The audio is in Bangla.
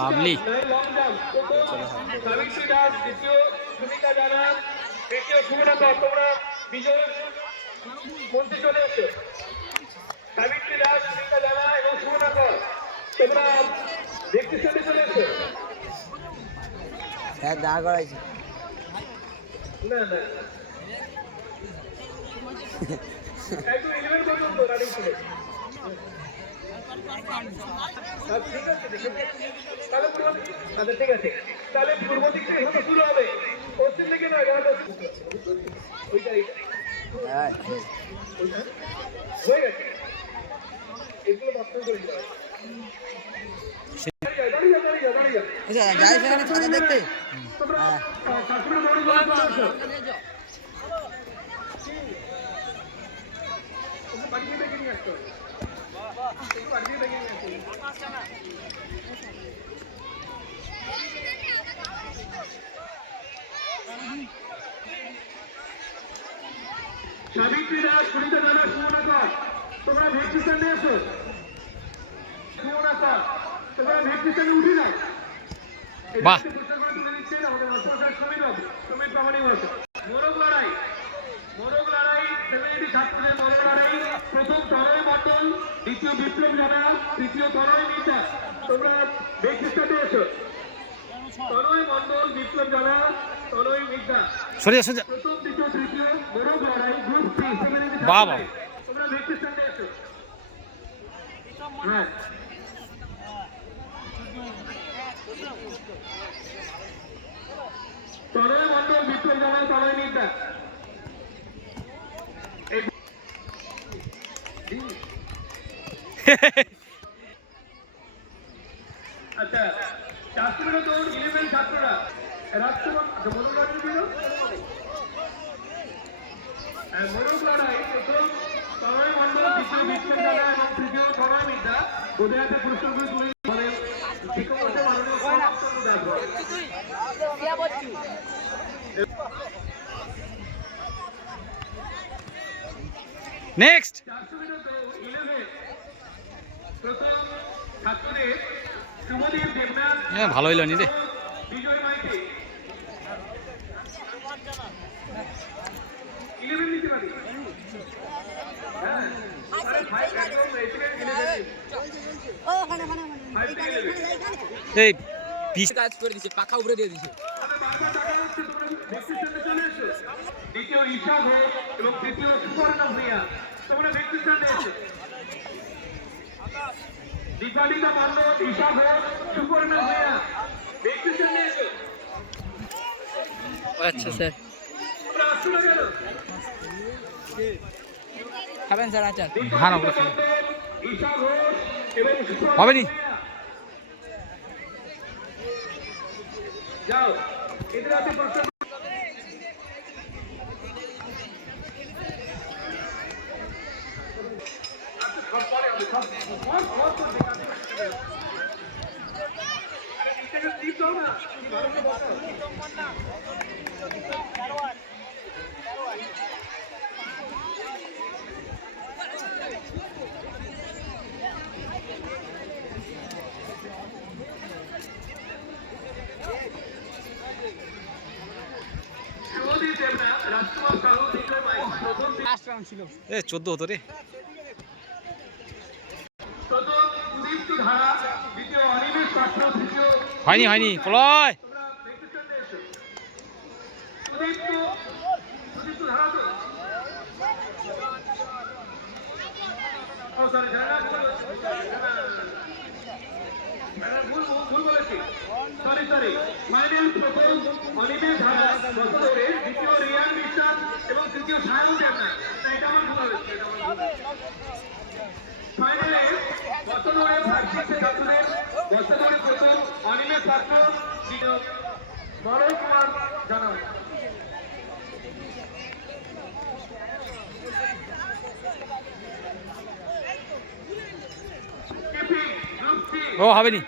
লাভলি তোমরা বিজয় মন্ত্রী চলে এসো। সাবিত্রী দাস, সুমিতা জানা এবং সুমনা কর তোমরা ব্যক্তি সাথে চলে এসো। হ্যাঁ দাঁড় করাইছি না না একদম 11 পর্যন্ত রানিং ছিল। ঠিক আছে তাহলে ঠিক আছে তাহলে পূর্ব দিক থেকে শুরু হবে, পশ্চিম দিকে নয়। ওইটাই হয়ে গেছে, এগুলো বাস্তব করে দিতে হবে। যাই সেখানে ছাতা দেখতে সাবিত্রী দাস, সুনিতা জানা, সুমনা কর তোমরা ভেক্টর স্ট্যান্ডে এসো। সুমনা কর তোমরা ভেক্টর স্ট্যান্ডে উঠে যাও। বাহ মোরগ লড়াই ছেলেমেয়েদের ছাত্রদের মোরগ লড়াই। প্রথম তরয় মন্ডল, দ্বিতীয় বিপ্লব জানা, তৃতীয় তরয় মিতা তোমরা ভেক্টর স্ট্যান্ডে এসো। তনয় মন্ডল, বিপ্লব জানা, তনয় মিতা প্রথম দ্বিতীয় তৃতীয় মোরগ লড়াই গ্রুপ 3 ছেলেমেয়েদের ছাত্রদের তোমরা ভেক্টর স্ট্যান্ডে এসো। হ্যাঁ তনয় মন্ডল, বিপ্লব জানা, তনয় মিতা আচ্ছা ছাত্ররা তো 11 ছাত্ররা মোরগ লড়াই প্রথম তনয় মন্ডল, বিপ্লব জানা এবং তৃতীয় তনয় মিতা ওদের হাতে পুরস্কারগুলো তুলে বলেন শিক্ষক মাননীয় নেক্সট প্রথম ছাত্রদের শুভদীপ দেবনাথ, ভালো হইল নি রে। বিজয় মাইতি 11 নিতে পারি। এই পিস কাজ করে দিছে, পাখা উপরে দিয়ে দিছে। দ্বিতীয় ঈশা ঘোষ এবং তৃতীয় সুবর্ণা ভূঁইয়া তোমরা ব্যক্তি স্থানে এসো। দীপালিকা মন্ডল, ঈশা ঘোষ, সুবর্ণা ভূঁইয়া ব্যক্তি স্থানে এসো। আচ্ছা স্যার তোমরা আসছো না কেন? খাবেন স্যার আচার? হ্যাঁ না ঈশা ঘোষ এবং সুবর্ণা হবে নি। যাও এদের হাতে প্রশ্ন এ 14 হতো রে। হয়নি পলয় ভুল বলেছি, সরি ফাইনাল প্রথম অনিমেষ ধারা বছরের, দ্বিতীয় রিয়ান বিশ্বাস এবং তৃতীয় সায়ন দেবনাথ। এটা আমার ভুল হয়েছে। ফাইনালে বছরের ভার্সিটি ছাত্রদের বছরের প্রথম অনিমেষ ছাত্র বড় কুমার জানা। ও হবে নি।